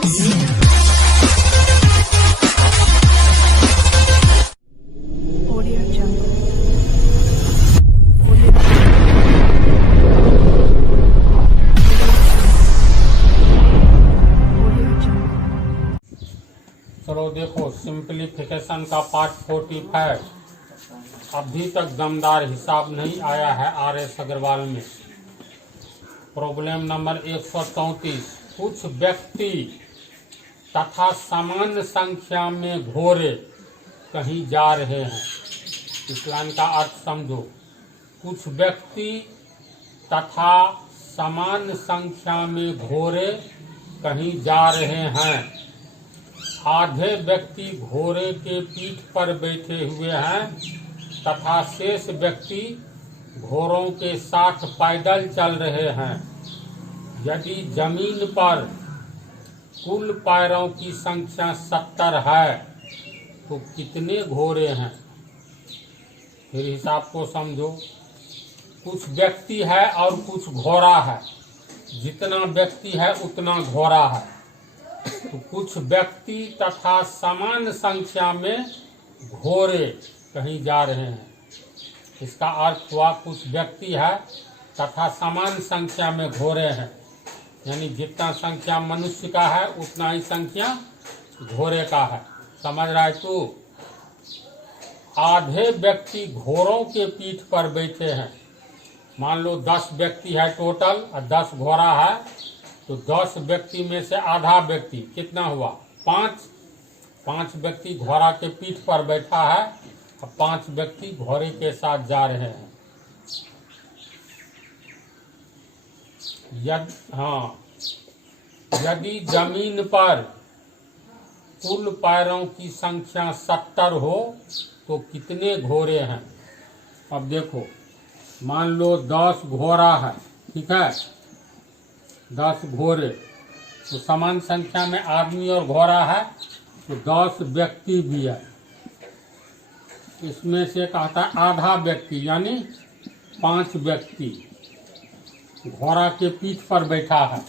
Audio Jungle. चलो देखो simplification का पार्ट 45 अभी तक दमदार हिसाब नहीं आया है आर.एस. अग्रवाल में। प्रॉब्लम नंबर 134, कुछ व्यक्ति तथा समान संख्या में घोड़े कहीं जा रहे हैं। इस लाइन का अर्थ समझो। कुछ व्यक्ति तथा समान संख्या में घोड़े कहीं जा रहे हैं। आधे व्यक्ति घोड़े के पीठ पर बैठे हुए हैं तथा शेष व्यक्ति घोड़ों के साथ पैदल चल रहे हैं। यदि जमीन पर कुल पैरों की संख्या 70 है तो कितने घोड़े हैं? फिर हिसाब को समझो। कुछ व्यक्ति है और कुछ घोड़ा है। जितना व्यक्ति है उतना घोड़ा है। तो कुछ व्यक्ति तथा समान संख्या में घोड़े कहीं जा रहे हैं। इसका अर्थ हुआ कुछ व्यक्ति है तथा समान संख्या में घोड़े हैं, यानी जितना संख्या मनुष्य का है उतना ही संख्या घोड़े का है। समझ रहा है तू? आधे व्यक्ति घोड़ों के पीठ पर बैठे हैं। मान लो 10 व्यक्ति है टोटल और 10 घोड़ा है, तो 10 व्यक्ति में से आधा व्यक्ति कितना हुआ? 5 व्यक्ति घोड़ा के पीठ पर बैठा है और 5 व्यक्ति घोड़े के साथ जा रहे हैं। यदि जमीन पर कुल पैरों की संख्या 70 हो तो कितने घोड़े हैं? अब देखो, मान लो 10 घोड़ा है, ठीक है, 10 घोड़े, तो समान संख्या में आदमी और घोड़ा है तो 10 व्यक्ति भी है। इसमें से कहता है आधा व्यक्ति यानी 5 व्यक्ति घोड़ा के पीठ पर बैठा है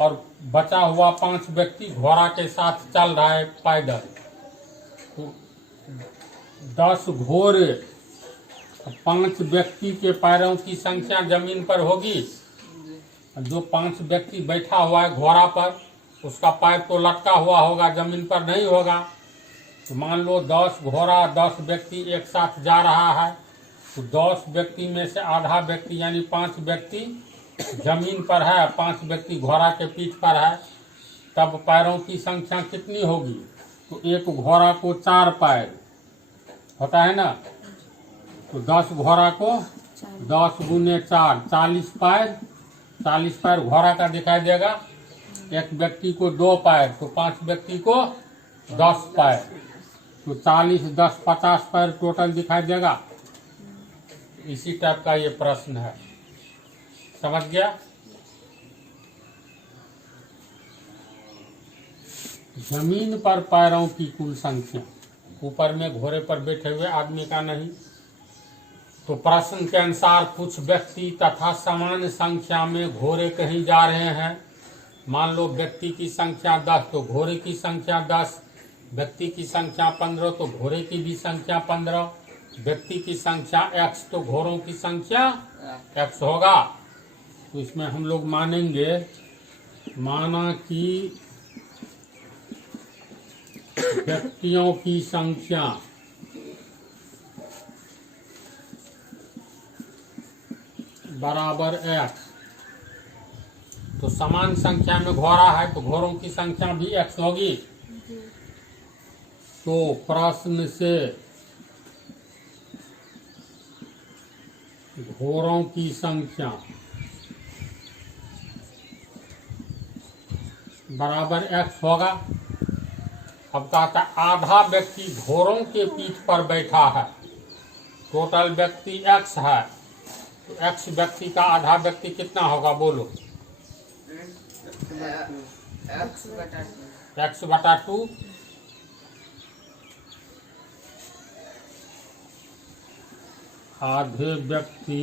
और बचा हुआ 5 व्यक्ति घोड़ा के साथ चल रहा है पैदल। तो 10 घोड़े 5 व्यक्ति के पैरों की संख्या जमीन पर होगी। जो 5 व्यक्ति बैठा हुआ है घोड़ा पर उसका पैर तो लटका हुआ होगा, जमीन पर नहीं होगा। तो मान लो 10 घोड़ा 10 व्यक्ति एक साथ जा रहा है, तो 10 व्यक्ति में से आधा व्यक्ति यानी 5 व्यक्ति जमीन पर है, 5 व्यक्ति घोड़ा के पीठ पर है। तब पैरों की संख्या कितनी होगी? तो एक घोड़ा को 4 पैर होता है ना, तो 10 घोड़ा को 10 गुने 4 40 पैर। 40 पैर घोड़ा का दिखाई देगा। एक व्यक्ति को 2 पैर, तो 5 व्यक्ति को 10 पैर, तो 40 10 50 पैर टोटल दिखाई देगा। इसी टाइप का ये प्रश्न है। समझ गया? जमीन पर पैरों की कुल संख्या, ऊपर में घोड़े पर बैठे हुए आदमी का नहीं। तो प्रश्न के अनुसार कुछ व्यक्ति तथा समान संख्या में घोड़े कहीं जा रहे हैं। मान लो व्यक्ति की संख्या 10 तो घोड़े की संख्या 10, व्यक्ति की संख्या 15 तो घोड़े की भी संख्या 15, व्यक्ति की संख्या x तो घोड़ों की संख्या x होगा। तो इसमें हम लोग मानेंगे, माना कि व्यक्तियों की संख्या बराबर x, तो समान संख्या में घोड़ा है तो घोड़ों की संख्या भी x होगी। तो प्रश्न से घोड़ों की संख्या बराबर x होगा। अब कहता है आधा व्यक्ति घोड़ों के पीठ पर बैठा है। टोटल व्यक्ति x है, तो x व्यक्ति का आधा व्यक्ति कितना होगा? बोलो। x/2। आधे व्यक्ति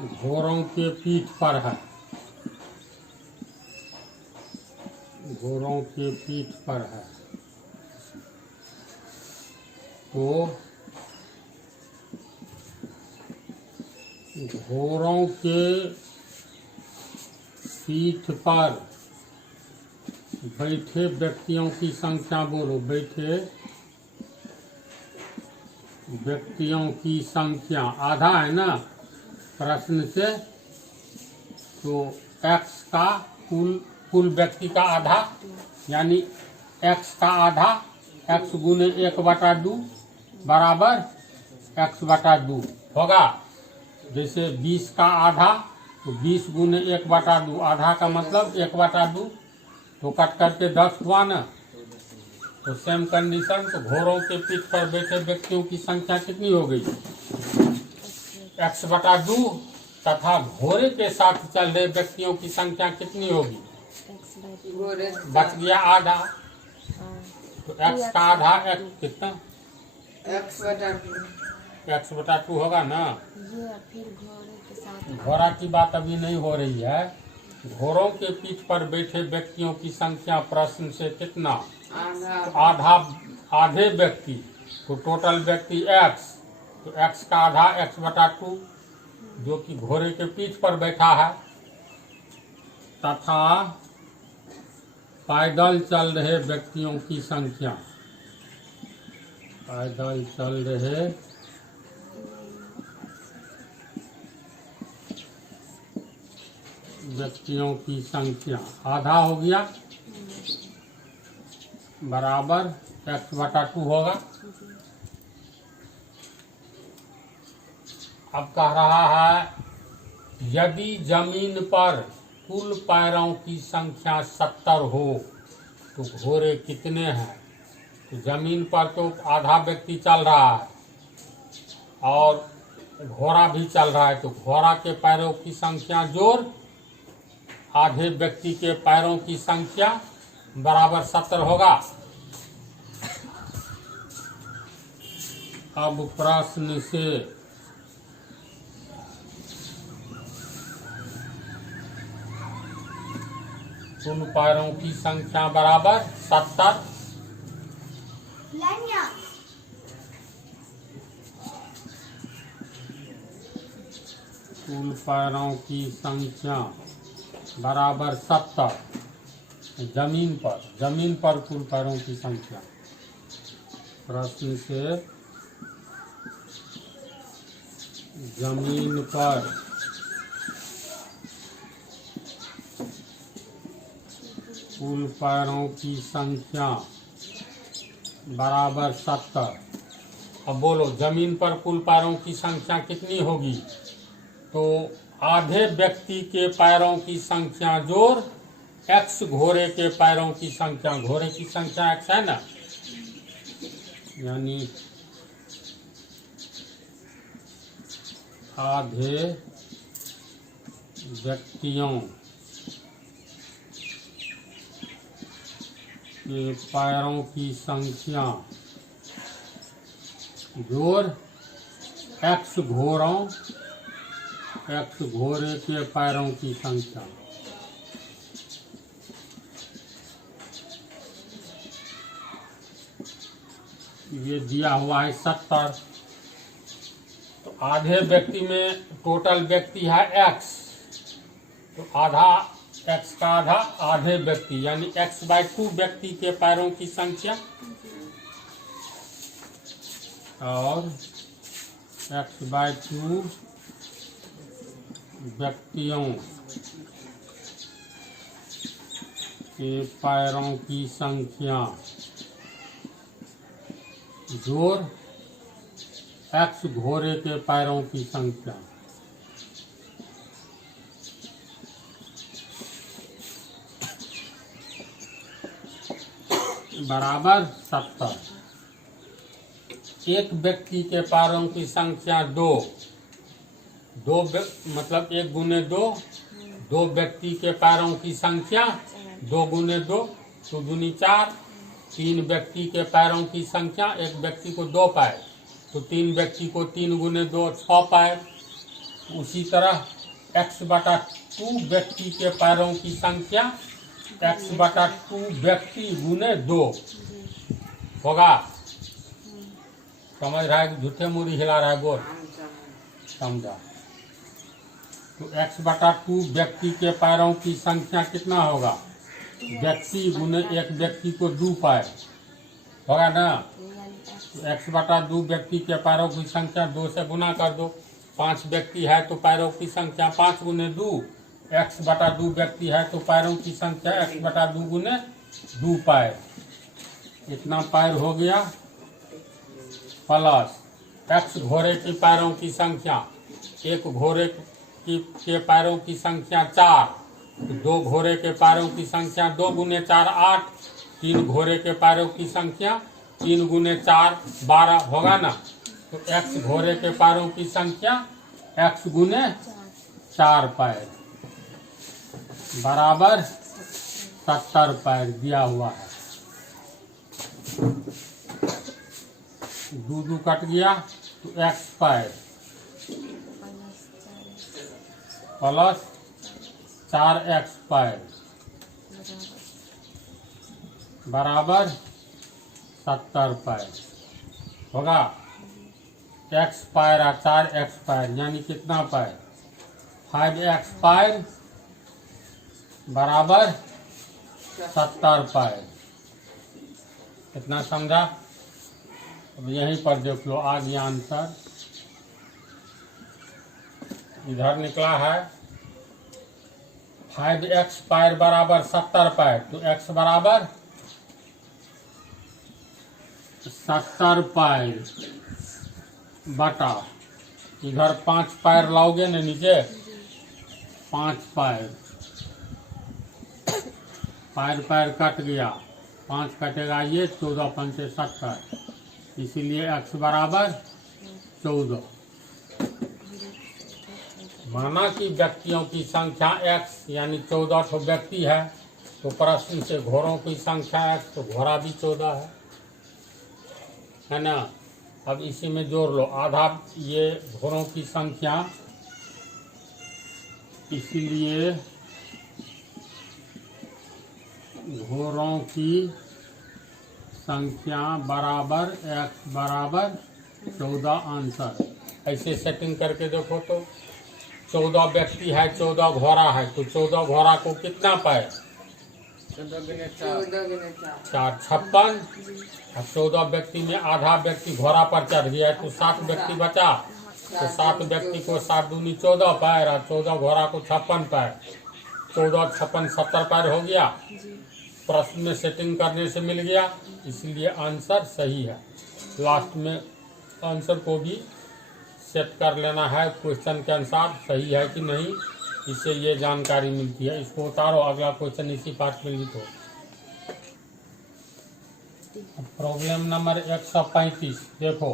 घोड़ों के पीठ पर है घोड़ों के पीठ पर है तो घोड़ों के पीठ पर बैठे व्यक्तियों की संख्या बोलो। बैठे व्यक्तियों की संख्या आधा है ना प्रश्न से, तो x का कुल व्यक्ति का आधा यानी x का आधा x गुने 1/2 बराबर x/2 होगा। जैसे 20 का आधा तो 20 गुने 1/2, आधा का मतलब 1/2, तो कट करके 10 हुआ ना। तो सेम कंडीशन, तो घोड़ों के पीठ पर बैठे व्यक्तियों की संख्या कितनी हो गई x/2 तथा घोड़े के साथ चल रहे व्यक्तियों की संख्या कितनी होगी, बच गया आधा। तो x का आधा x कितना x/2 होगा ना। घोड़ा की बात अभी नहीं हो रही है। घोड़ों के पीठ पर बैठे व्यक्तियों की संख्या प्रश्न से कितना, आधे व्यक्ति, तो टोटल व्यक्ति x, तो x का आधा x/2 जो कि घोड़े के पीठ पर बैठा है, तथा पैदल चल रहे व्यक्तियों की संख्या, पैदल चल रहे व्यक्तियों की संख्या आधा हो गया बराबर x/2 होगा। अब कह रहा है यदि जमीन पर कुल पैरों की संख्या 70 हो तो घोड़े कितने हैं। तो जमीन पर तो आधा व्यक्ति चल रहा है और घोड़ा भी चल रहा है, तो घोड़ा के पैरों की संख्या जोड़ आधे व्यक्ति के पैरों की संख्या बराबर 70 होगा। अब प्रश्न से कुल पैरों की संख्या बराबर 70, कुल पैरों की संख्या बराबर 70, जमीन पर कुल पैरों की संख्या। प्रश्न से जमीन पर कुल पैरों की संख्या बराबर 70। अब बोलो जमीन पर कुल पैरों की संख्या कितनी होगी, तो आधे व्यक्ति के पैरों की संख्या जोड़ x घोड़े के पैरों की संख्या, घोड़े की संख्या x है ना, यानी आधे व्यक्तियों के पैरों की संख्या जोड़ x घोड़े के पैरों की संख्या। ये दिया हुआ है 70, तो आधे व्यक्ति में टोटल व्यक्ति है x, तो आधा x का आधा आधे व्यक्ति यानी x/2 व्यक्ति के पैरों की संख्या और x/2 व्यक्तियों के पैरों की संख्या जोड़ x घोड़े के पैरों की संख्या। बराबर 70। एक व्यक्ति के पैरों की संख्या 2 मतलब 1 गुने 2 व्यक्ति के पैरों की संख्या 2 गुने 2 तो दूनी 4। 3 व्यक्ति के पैरों की संख्या, एक व्यक्ति को 2 पैर, तो 3 व्यक्ति को 3 गुने 2 6 पैर। उसी तरह x/2 व्यक्ति के पैरों की संख्या x/2 व्यक्ति गुने 2 होगा। समझ रहा है कि झूठे मूरी हिला रहा है? बोल। समझा। तो x/2 व्यक्ति के पैरों की संख्या कितना होगा? व्यक्ति गुने एक व्यक्ति को 2 पैर होगा ना। तो x/2 व्यक्ति के पैरों की संख्या 2 से गुना कर दो। 5 व्यक्ति है तो पैरों की संख्या 5 गुने 2। x/2 व्यक्ति है तो पैरों की संख्या x/2 गुने 2 पैर। इतना पैर हो गया। प्लस x घोड़े की पैरों की संख्या, एक घोड़े के पैरों की संख्या 4, तो 2 घोड़े के पैरों की संख्या 2 गुने 4 8, 3 घोड़े के पैरों की संख्या 3 गुने 4 12 होगा ना। तो x घोड़े के पैरों की संख्या x गुने 4 पैर बराबर 70 पैर दिया हुआ है। 2 2 कट गया तो x पैर प्लस 4x पैर बराबर 70 पैर होगा। x पैर और 4x पैर यानी कितना पैर? 5x पैर बराबर 70 पैर। कितना समझा? अब यहीं पर देख लो, आ गया आंसर। इधर निकला है 5x पैर बराबर 70 पैर, तो x बराबर 70 पैर बटा, इधर 5 पैर लाओगे ना नीचे, 5 पैर, पैर कट गया, 5 कटेगा ये, 14 पंचे 70, इसीलिए x बराबर 14। माना कि व्यक्तियों की संख्या x यानी 14 तो व्यक्ति है, तो प्रश्न से घोड़ों की संख्या x, तो घोड़ा भी 14 है ना। अब इसी में जोड़ लो आधा ये घोड़ों की संख्या, इसीलिए घोड़ों की संख्या बराबर x बराबर 14 आंसर। ऐसे सेटिंग करके देखो तो 14 व्यक्ति है, 14 घोड़ा है, तो 14 घोड़ा को कितना पैर? 4 56। अब 14 व्यक्ति में आधा व्यक्ति घोड़ा पर चढ़ गया तो 7 व्यक्ति बचा, तो 7 व्यक्ति को 7 दूनी 14 पैर और 14 घोड़ा को 56 पैर, 14 56 70 पैर हो गया। प्रश्न में सेटिंग करने से मिल गया, इसलिए आंसर सही है। लास्ट में आंसर को भी सेट कर लेना है क्वेश्चन के अनुसार, सही है कि नहीं, इससे ये जानकारी मिलती है। इसको उतारो, अगला क्वेश्चन इसी पार्ट में लिखो। प्रॉब्लम नंबर 135 देखो,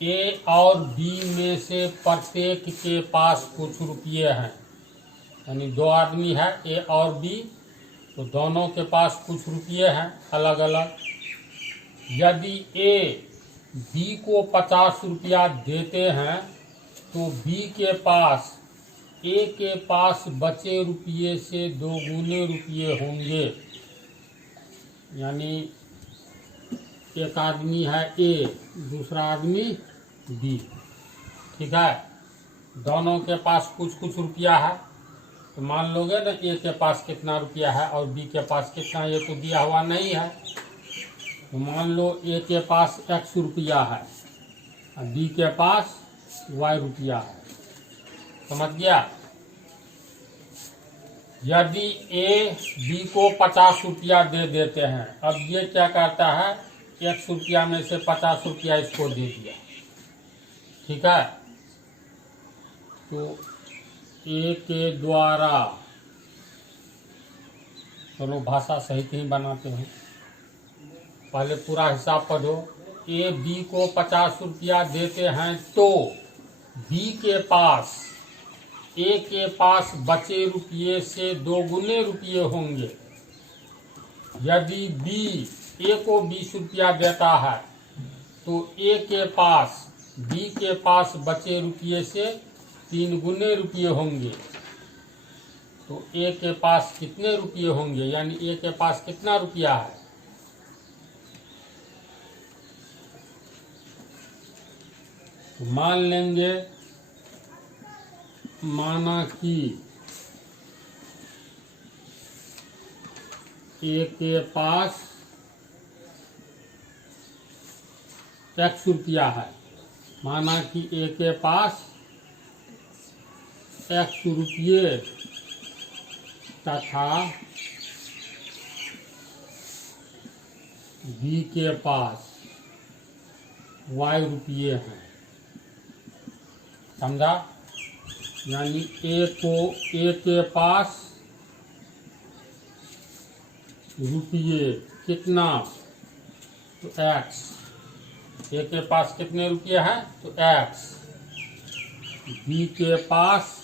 ए और बी में से प्रत्येक के पास कुछ रुपये हैं, यानी 2 आदमी है ए और बी, तो दोनों के पास कुछ रुपये हैं अलग अलग। यदि ए बी को 50 रुपया देते हैं तो बी के पास ए के पास बचे रुपये से 2 गुने रुपये होंगे। यानी एक आदमी है ए, दूसरा आदमी बी, ठीक है, दोनों के पास कुछ कुछ रुपया है, तो मान लोगे ना ए के पास कितना रुपया है और बी के पास कितना, ये तो दिया हुआ नहीं है, तो मान लो ए के पास x रुपया है और बी के पास y रुपया है। समझ गया? यदि ए बी को 50 रुपया दे देते हैं, अब ये क्या करता है, x रुपया में से 50 रुपया इसको दे दिया, ठीक है, तो ए के द्वारा, चलो भाषा सहित ही बनाते हैं, पहले पूरा हिसाब पढ़ो। ए बी को 50 रुपया देते हैं तो बी के पास ए के पास बचे रुपये से 2 गुने रुपये होंगे। यदि बी ए को 20 रुपया देता है तो ए के पास बी के पास बचे रुपये से 3 गुने रुपये होंगे। तो ए के पास कितने रुपये होंगे, यानी ए के पास कितना रुपया है। तो मान लेंगे, माना कि ए के पास x रुपया है, माना कि ए के पास x रुपये तथा बी के पास y रुपये हैं, समझा। यानी ए के पास रुपये कितना, तो x, ए के पास कितने रुपये हैं, तो x, बी के पास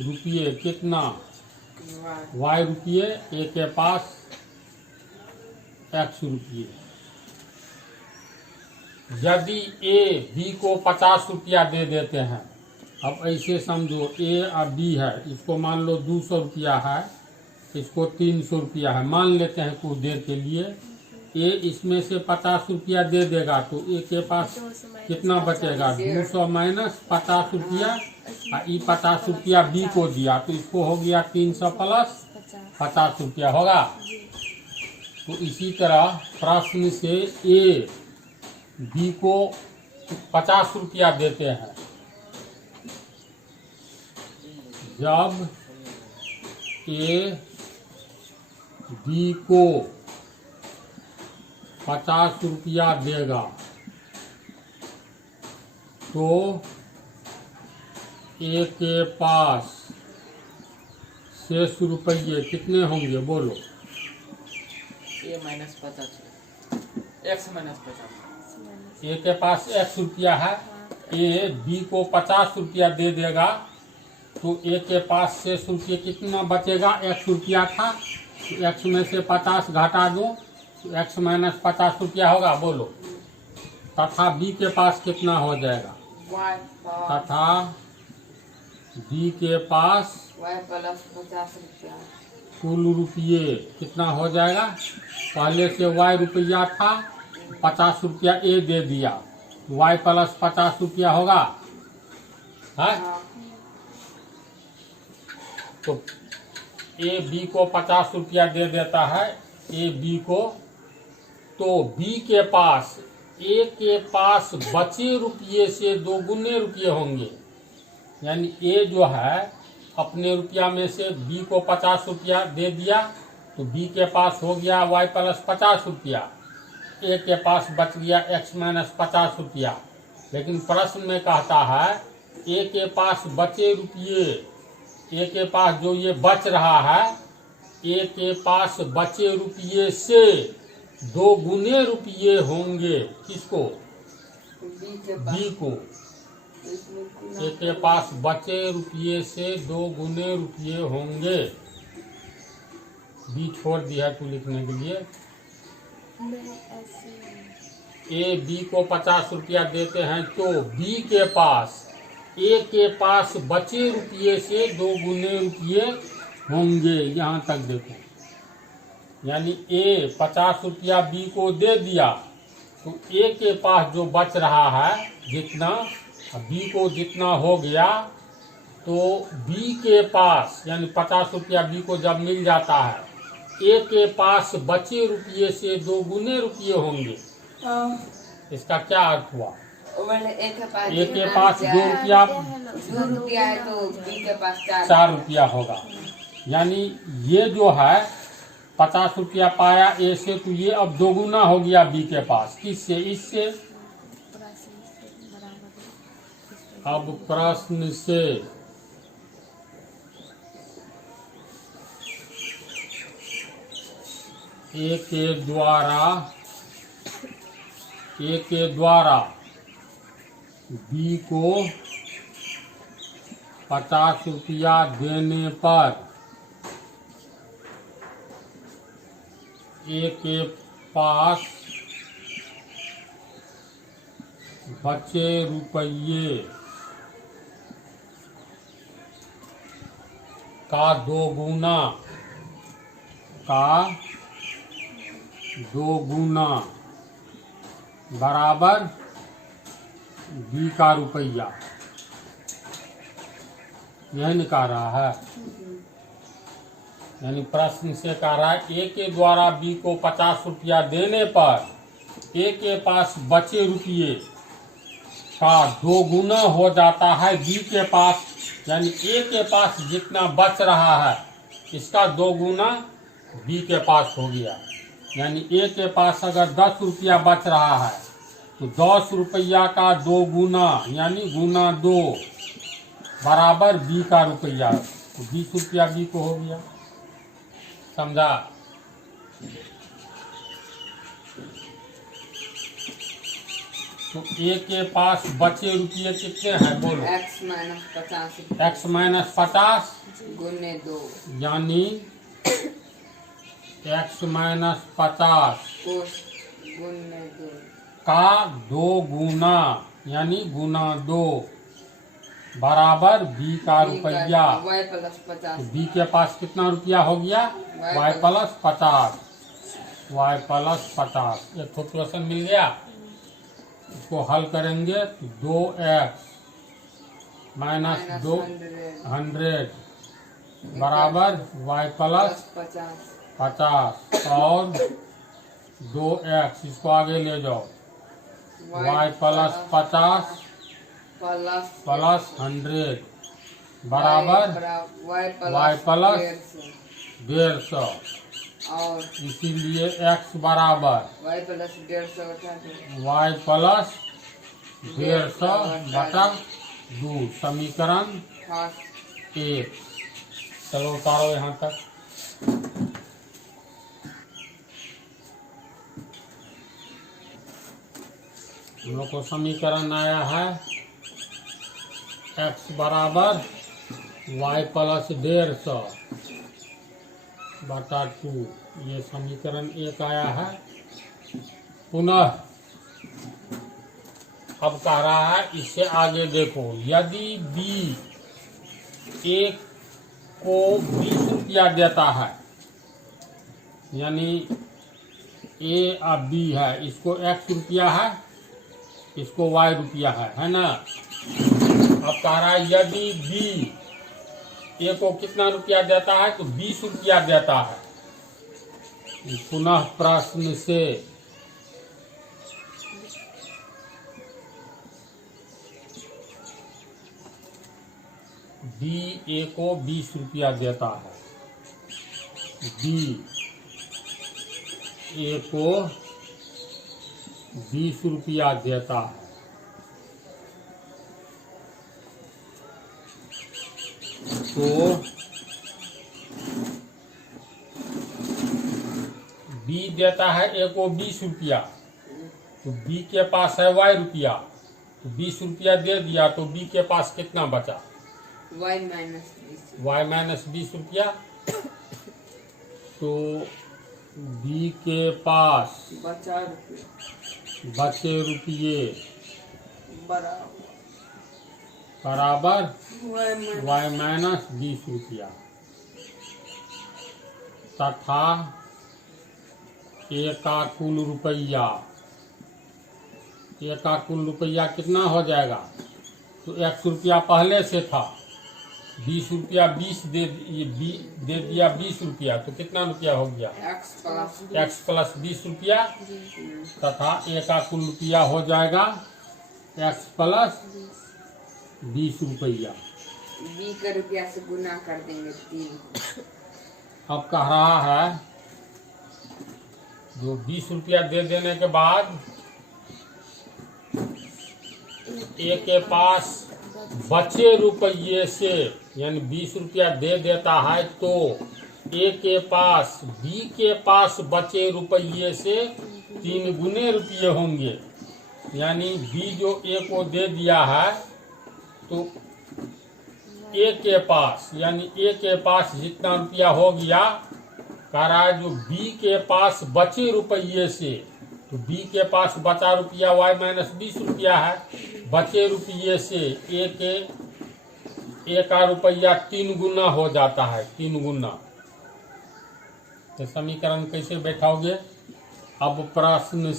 रुपये कितना, y रुपये, ए के पास x रुपये। यदि ए बी को 50 रुपया दे देते हैं, अब ऐसे समझो ए और बी है, इसको मान लो 200 रुपया है, इसको 300 रुपया है, मान लेते हैं कुछ देर के लिए। ए इसमें से 50 रुपया दे देगा तो ए के पास कितना बचेगा, 200 माइनस 50 रुपया, और ये 50 रुपया बी को दिया तो इसको हो गया 300 प्लस 50 रुपया होगा। तो इसी तरह प्रश्न से ए बी को 50 रुपया देते हैं, जब ए बी को 50 रुपया देगा तो ए के पास शेष रुपये कितने होंगे, बोलो। ए माइनस 50, एक्स माइनस 50। ए के पास x रुपया है, ए बी को 50 रुपया दे देगा तो ए के पास शेष रुपये कितना बचेगा, x रुपया था, x में से 50 घटा दो तो x माइनस 50 रुपया होगा, बोलो। तथा बी के पास कितना हो जाएगा, तथा बी के पास y प्लस 50 रुपया। कुल रुपये कितना हो जाएगा, पहले से y रुपया था, 50 रुपया ए दे दिया, y प्लस 50 रुपया होगा, है। तो ए बी को 50 रुपया दे देता है, ए बी को, तो बी के पास ए के पास बचे रुपये से 2 गुने रुपये होंगे। यानी ए जो है अपने रुपया में से बी को 50 रुपया दे दिया तो बी के पास हो गया y प्लस 50 रुपया, ए के पास बच गया x माइनस 50 रुपया। लेकिन प्रश्न में कहता है ए के पास बचे रुपये, ए के पास जो ये बच रहा है, ए के पास बचे रुपये से 2 गुने रुपये होंगे, किसको, बी को। ए के पास बचे रुपये से 2 गुने रुपये होंगे, बी छोड़ दिया तू लिखने के लिए। ए बी को 50 रुपया देते हैं तो बी के पास ए के पास बचे रुपये से 2 गुने रुपये होंगे, यहाँ तक देखो। यानी ए 50 रुपया बी को दे दिया तो ए के पास जो बच रहा है जितना, बी को जितना हो गया तो बी के पास, यानी 50 रुपया बी को जब मिल जाता है, ए के पास बचे रुपये से 2 गुने रुपये होंगे। इसका क्या अर्थ हुआ, ए के पास 2 रुपया है तो बी के पास 4 रुपया होगा। यानी ये जो है 50 रुपया पाया ए से, तो ये अब 2 गुना हो गया बी के पास, किससे, इससे। अब प्रश्न से ए के द्वारा बी को 50 रुपया देने पर ए के पास बचे रुपये का दोगुना बराबर बी का रुपया, यह निकाल रहा है। यानी प्रश्न से कह रहा है ए के द्वारा बी को 50 रुपया देने पर ए के पास बचे रुपये का 2 गुना हो जाता है बी के पास। यानी ए के पास जितना बच रहा है इसका 2 गुना बी के पास हो गया। यानी ए के पास अगर 10 रुपया बच रहा है तो 10 रुपया का 2 गुना यानी गुना 2 बराबर बी का रुपया, तो 20 रुपया बी को हो गया। समझा? तो ए के पास बचे रुपये कितने हैं बोलो? x माइनस 50 x माइनस 50 गुने 2 यानी x माइनस 50 को गुने 2 का 2 गुना यानी गुना 2 बराबर बी का रुपया। y प्लस 50 तो बी के पास कितना रुपया हो गया? y plus 50, y plus 50। एक तो क्वेश्चन मिल गया। इसको हल करेंगे तो 2x माइनस 2 100 बराबर y प्लस 50 और 2x, इसको आगे ले जाओ, y प्लस 50 प्लस 100 बराबर y प्लस 150 और इसीलिए x बराबर y प्लस 150 उठा दो, y प्लस 150 बटा 2 समीकरण 1। चलो उतारो यहाँ तक। हम लोग को समीकरण आया है x बराबर y प्लस 150 बटा 2, ये समीकरण 1 आया है। पुनः अब कह रहा है इससे आगे देखो, यदि b a को 20 रुपया देता है, यानी a और b है, इसको x रुपया है, इसको y रुपया है ना। अब कह रहा है यदि b ए को कितना रुपया देता है तो 20 रुपया देता है। पुनः प्रश्न से बी ए को 20 रुपया देता है, बी ए को 20 रुपया देता है, तो बी देता है ए को 20 रुपया, तो बी के पास है y रुपया, तो 20 रुपया दे दिया तो बी के पास कितना बचा? y माइनस 20 y माइनस 20 रुपया। तो बी के पास बचे रुपये बराबर y माइनस 20 रुपया तथा ए का कुल रुपया, ए का कुल रुपया कितना हो जाएगा? तो 100 रुपया पहले से था, 20 रुपया 20 दे दिया 20 रुपया, तो कितना रुपया हो गया? x प्लस 20 रुपया तथा ए का कुल रुपया हो जाएगा x प्लस 20 रुपया। बी का रुपया से गुना कर देंगे 3। अब कह रहा है जो 20 रुपया दे देने के बाद ए के पास बचे रुपये से, यानी 20 रुपया दे देता है तो ए के पास बी के पास बचे रुपये से 3 गुने रुपये होंगे। यानी बी जो ए को दे दिया है तो ए के पास, यानी ए के पास जितना रुपया हो गया, कह रहा है जो बी के पास बचे रुपये से, तो बी के पास बचा रुपया y माइनस 20 रुपया है, बचे रुपये से ए के ए का रुपया 3 गुना हो जाता है, 3 गुना। तो समीकरण कैसे बैठाओगे? अब प्रश्न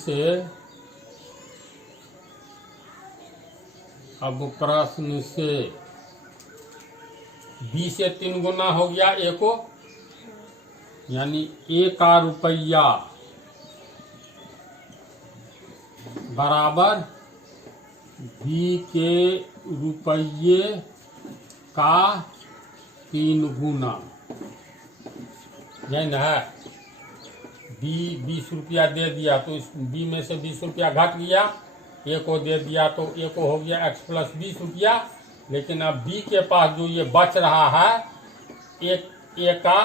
से बी से 3 गुना हो गया ए को, यानी ए का रुपया बराबर बी के रुपये का 3 गुना, यही ना है। बी 20 रुपया दे दिया तो इस बी में से 20 रुपया घट गया, ए को दे दिया तो ए को हो गया x प्लस 20 रुपया। लेकिन अब बी के पास जो ये बच रहा है ए का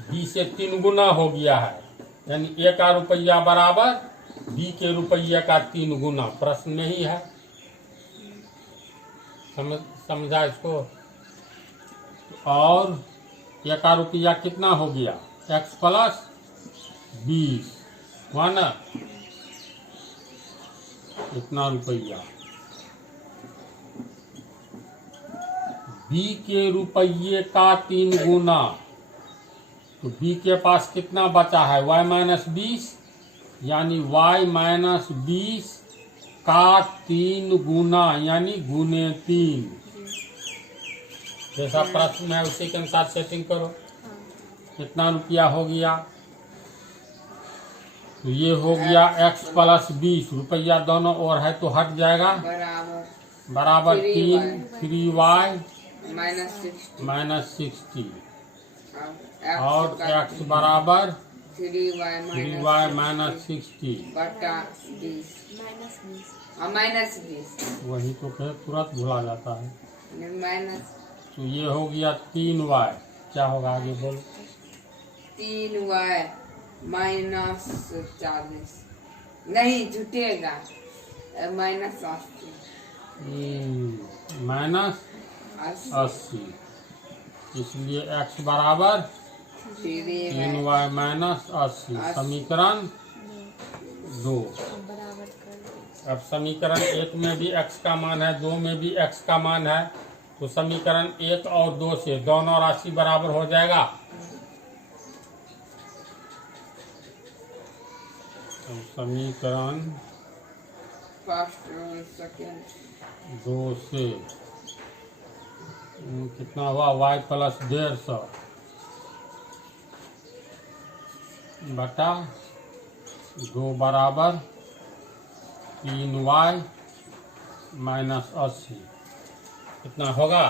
बी से 3 गुना हो गया है, यानी ए का रुपया बराबर बी के रुपये का 3 गुना। प्रश्न में ही है, समझा इसको? और ए का रुपया कितना हो गया? x प्लस 20 हुआ ना, इतना रुपया। बी के रुपये का 3 गुना, तो बी के पास कितना बचा है? y माइनस 20, यानी y माइनस 20 का 3 गुना, यानी गुने 3। जैसा प्रश्न है उसी के अनुसार सेटिंग करो। कितना रुपया हो गया? तो ये हो गया x प्लस 20 रुपया, दोनों ओर है तो हट जाएगा, बराबर 3y माइनस 60 और x बराबर 3y माइनस 60 माइनस 20। वही तो कहे, तुरंत भुला जाता है। माइनस, तो ये हो गया 3y, क्या होगा आगे बोलो? 3y माइनस 40, नहीं जुटेगा, माइनस 80, माइनस 80, इसलिए x बराबर 3y माइनस 80। समीकरण 2। अब समीकरण 1 में भी x का मान है, 2 में भी x का मान है, तो समीकरण 1 और 2 से दोनों राशि बराबर हो जाएगा। तो समीकरण 2 से कितना हुआ? y प्लस 150 बटा 2 बराबर 3y माइनस 80, कितना होगा?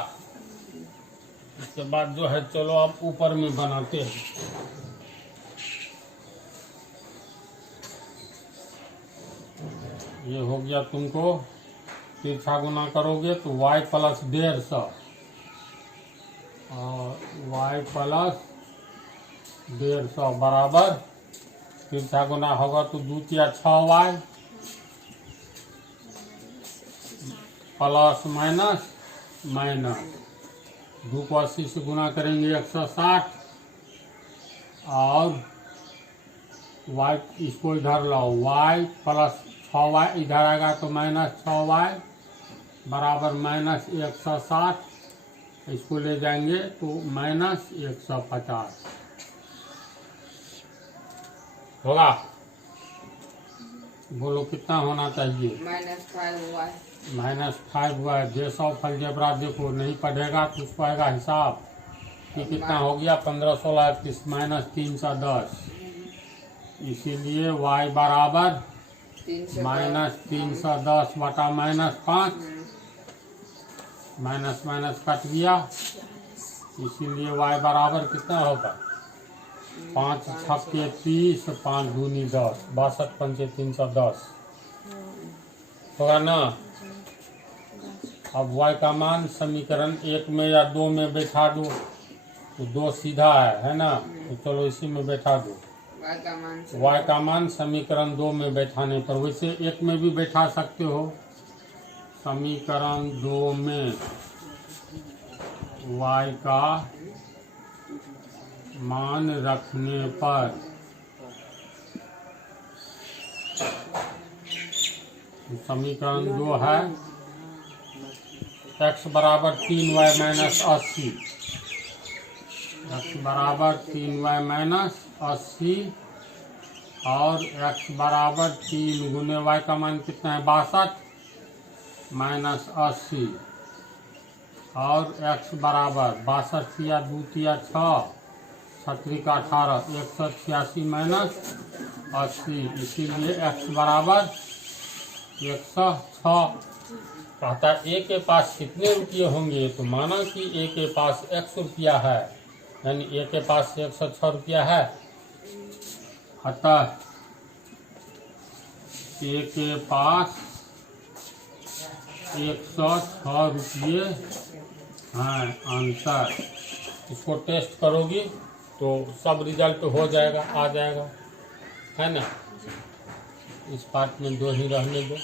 इसके बाद जो है चलो अब ऊपर में बनाते हैं। ये हो गया, तुमको तिरछा गुना करोगे तो y प्लस 150 और y प्लस 150 बराबर तिरछा गुना होगा तो 2 तिया 6y प्लस माइनस माइनस 2 को 80 से गुना करेंगे 160 और y इसको इधर लाओ, y प्लस 6y इधर आएगा तो माइनस 6y बराबर माइनस 160, इसको ले जाएंगे तो माइनस 150 होगा। बोलो कितना होना चाहिए? माइनस 5 हुआ है। जैसा अलजेब्रा देखो, नहीं पढ़ेगा तो उसको आएगा हिसाब कि कितना हो गया? 15 16 31 माइनस 310, इसीलिए y बराबर माइनस 310 बटा माइनस 5, माइनस माइनस कट गया, इसीलिए y बराबर कितना होगा? 5 छक्के 30, 5 दूनी 10, 62 पंचे 310 होगा ना। अब y का मान समीकरण 1 में या 2 में बैठा दो, तो 2 सीधा है ना, तो चलो इसी में बैठा दो। y का मान समीकरण 2 में बैठाने पर, वैसे 1 में भी बैठा सकते हो। समीकरण 2 में y का मान रखने पर समीकरण 2 है x बराबर 3y माइनस 80, x बराबर 3y माइनस 80 और x बराबर 3 गुने y का मान कितना है 62 माइनस 80 और x बराबर 62 या 2 या 6 छत्री का 18 186 माइनस 80, इसीलिए x बराबर 106। कहता है a के पास कितने रुपये होंगे, तो माना कि a के पास x रुपया है, यानी a के पास 106 रुपया है। अतः a के पास 106 रुपये हैं आंसर। इसको टेस्ट करोगी तो सब रिजल्ट हो जाएगा, आ जाएगा, है ना। इस पार्ट में 2 ही रहने दो।